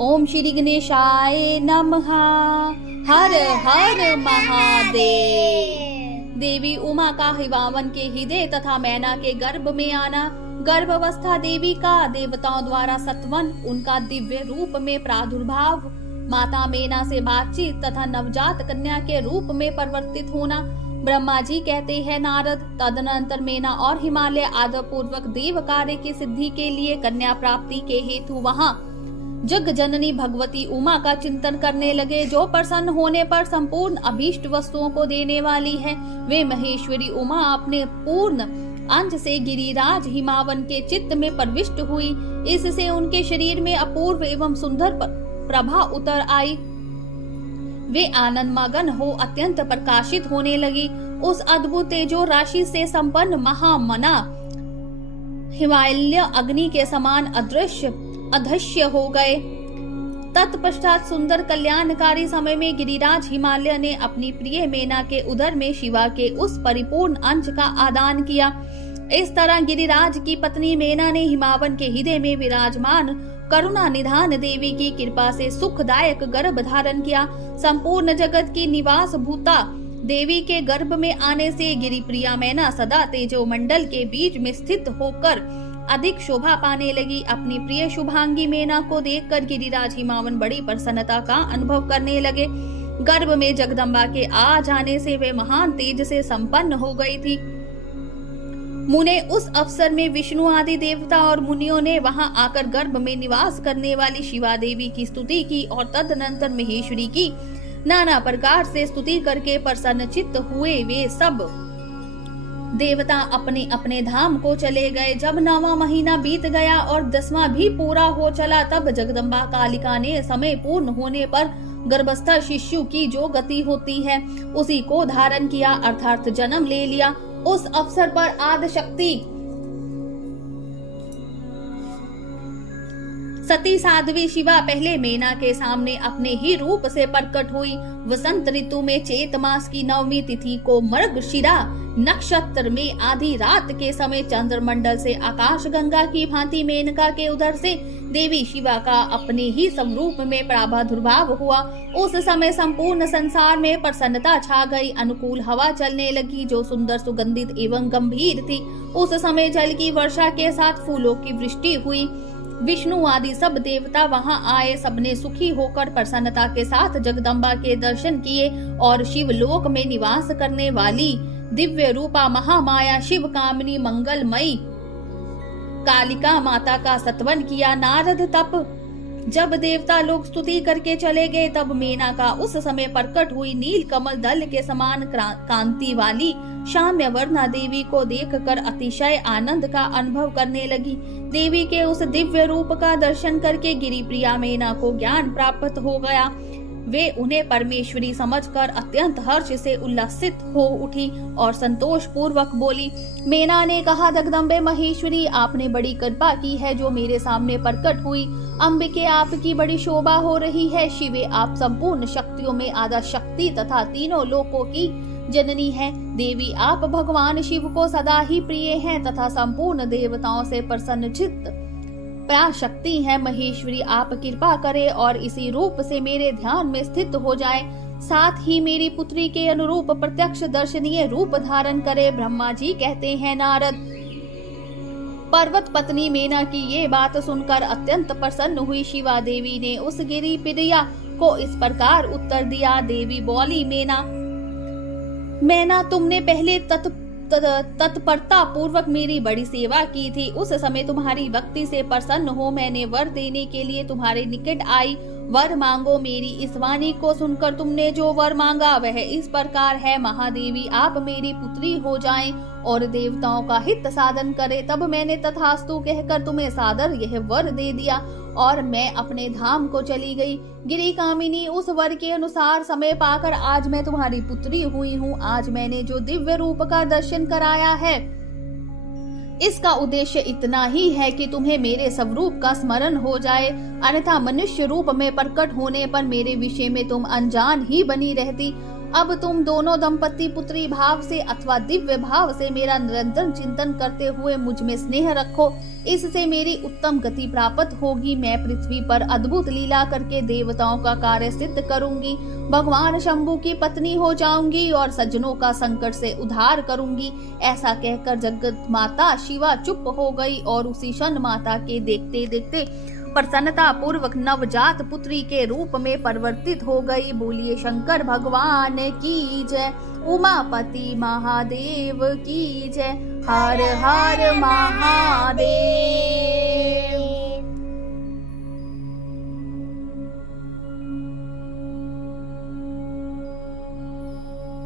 ओम श्री गणेशाय नमः। हर हर महादेव। देवी उमा का हिमावन के हृदय तथा मैना के गर्भ में आना, गर्भावस्था देवी का देवताओं द्वारा सत्वन, उनका दिव्य रूप में प्रादुर्भाव, माता मैना से बातचीत तथा नवजात कन्या के रूप में परिवर्तित होना। ब्रह्मा जी कहते हैं नारद, तदनंतर मैना और हिमालय आदर पूर्वक देव कार्य की सिद्धि के लिए कन्या प्राप्ति के हेतु वहां जग जननी भगवती उमा का चिंतन करने लगे, जो प्रसन्न होने पर संपूर्ण अभीष्ट वस्तुओं को देने वाली है। वे महेश्वरी उमा अपने पूर्ण अंश से गिरिराज हिमावन के चित्त में प्रविष्ट हुई। इससे उनके शरीर में अपूर्व एवं सुंदर प्रभा उतर आई। वे आनंद मगन हो अत्यंत प्रकाशित होने लगी। उस अद्भुत तेजो राशि से संपन्न महामना हिमालय अग्नि के समान अदृश्य हो गए। तत्पश्चात सुंदर कल्याणकारी समय में गिरिराज हिमालय ने अपनी प्रिय मैना के उदर में शिवा के उस परिपूर्ण अंश का आदान किया। इस तरह गिरिराज की पत्नी मैना ने हिमावन के हृदय में विराजमान करुणा निधान देवी की कृपा से सुखदायक गर्भ धारण किया। संपूर्ण जगत की निवास भूता देवी के गर्भ में आने से गिरिप्रिया मैना सदा तेजो मंडल के बीच में स्थित होकर अधिक शोभा पाने लगी। अपनी प्रिय शुभांगी मैना को देखकर गिरिराज हिमावन बड़ी प्रसन्नता का अनुभव करने लगे। गर्भ में जगदम्बा के आ जाने से वे महान तेज से संपन्न हो गई थी। मुने उस अवसर में विष्णु आदि देवता और मुनियों ने वहां आकर गर्भ में निवास करने वाली शिवा देवी की स्तुति की और तदनंतर महेश्वरी की नाना प्रकार से स्तुति करके प्रसन्नचित्त हुए। वे सब देवता अपने अपने धाम को चले गए। जब 9वां महीना बीत गया और 10वां भी पूरा हो चला, तब जगदम्बा कालिका ने समय पूर्ण होने पर गर्भस्थ शिशु की जो गति होती है उसी को धारण किया, अर्थात जन्म ले लिया। उस अवसर पर आदिशक्ति सती साध्वी शिवा पहले मैना के सामने अपने ही रूप से प्रकट हुई। वसंत ऋतु में चैत मास की 9वीं तिथि को मृगशिरा नक्षत्र में आधी रात के समय चंद्रमंडल से आकाश गंगा की भांति मेनका के उधर से देवी शिवा का अपने ही स्वरूप में प्रादुर्भाव हुआ। उस समय संपूर्ण संसार में प्रसन्नता छा गई। अनुकूल हवा चलने लगी जो सुंदर सुगंधित एवं गंभीर थी। उस समय जल की वर्षा के साथ फूलों की वृष्टि हुई। विष्णु आदि सब देवता वहां आए। सबने सुखी होकर प्रसन्नता के साथ जगदम्बा के दर्शन किए और शिवलोक में निवास करने वाली दिव्य रूपा महामाया शिव कामिनी मंगलमयी कालिका माता का सत्वन किया। नारद तप जब देवता लोग स्तुति करके चले गए, तब मैना का उस समय प्रकट हुई नील कमल दल के समान कांति वाली शाम्य वर्णा देवी को देखकर अतिशय आनंद का अनुभव करने लगी। देवी के उस दिव्य रूप का दर्शन करके गिरिप्रिया मैना को ज्ञान प्राप्त हो गया। वे उन्हें परमेश्वरी समझकर अत्यंत हर्ष से उल्लसित हो उठी और संतोष पूर्वक बोली। मैना ने कहा, जगदम्बे महेश्वरी, आपने बड़ी कृपा की है जो मेरे सामने प्रकट हुई। अंबिके, आपकी बड़ी शोभा हो रही है। शिवे, आप संपूर्ण शक्तियों में आधा शक्ति तथा तीनों लोकों की जननी है। देवी, आप भगवान शिव को सदा ही प्रिय हैं तथा संपूर्ण देवताओं से प्रसन्नचित्त पराशक्ति है। महेश्वरी, आप कृपा करें और इसी रूप से मेरे ध्यान में स्थित हो जाए, साथ ही मेरी पुत्री के अनुरूप प्रत्यक्ष दर्शनीय रूप धारण करे। ब्रह्मा जी कहते हैं, नारद, पर्वत पत्नी मैना की ये बात सुनकर अत्यंत प्रसन्न हुई। शिवा देवी ने उस गिरिप्रिया को इस प्रकार उत्तर दिया। देवी बोली, मैना, तुमने पहले तत्परता पूर्वक मेरी बड़ी सेवा की थी। उस समय तुम्हारी भक्ति से प्रसन्न हो मैंने वर देने के लिए तुम्हारे निकट आई। वर मांगो। मेरी इस वाणी को सुनकर तुमने जो वर मांगा वह इस प्रकार है, महादेवी, आप मेरी पुत्री हो जाएं और देवताओं का हित साधन करें। तब मैंने तथास्तु कहकर तुम्हें सादर यह वर दे दिया और मैं अपने धाम को चली गई। गिरि कामिनी, उस वर के अनुसार समय पाकर आज मैं तुम्हारी पुत्री हुई हूँ। आज मैंने जो दिव्य रूप का दर्शन कराया है, इसका उद्देश्य इतना ही है कि तुम्हें मेरे स्वरूप का स्मरण हो जाए, अन्यथा मनुष्य रूप में प्रकट होने पर मेरे विषय में तुम अनजान ही बनी रहती। अब तुम दोनों दंपति पुत्री भाव से अथवा दिव्य भाव से मेरा निरंतर चिंतन करते हुए मुझ में स्नेह रखो। इससे मेरी उत्तम गति प्राप्त होगी। मैं पृथ्वी पर अद्भुत लीला करके देवताओं का कार्य सिद्ध करूंगी। भगवान शंभु की पत्नी हो जाऊंगी और सज्जनों का संकट से उद्धार करूंगी। ऐसा कहकर जगत माता शिवा चुप हो गई और उसी क्षण माता के देखते देखते प्रसन्नता पूर्वक नवजात पुत्री के रूप में परिवर्तित हो गई। बोलिए शंकर भगवान की जय, उमापति महादेव की जय। हर हर महादेव।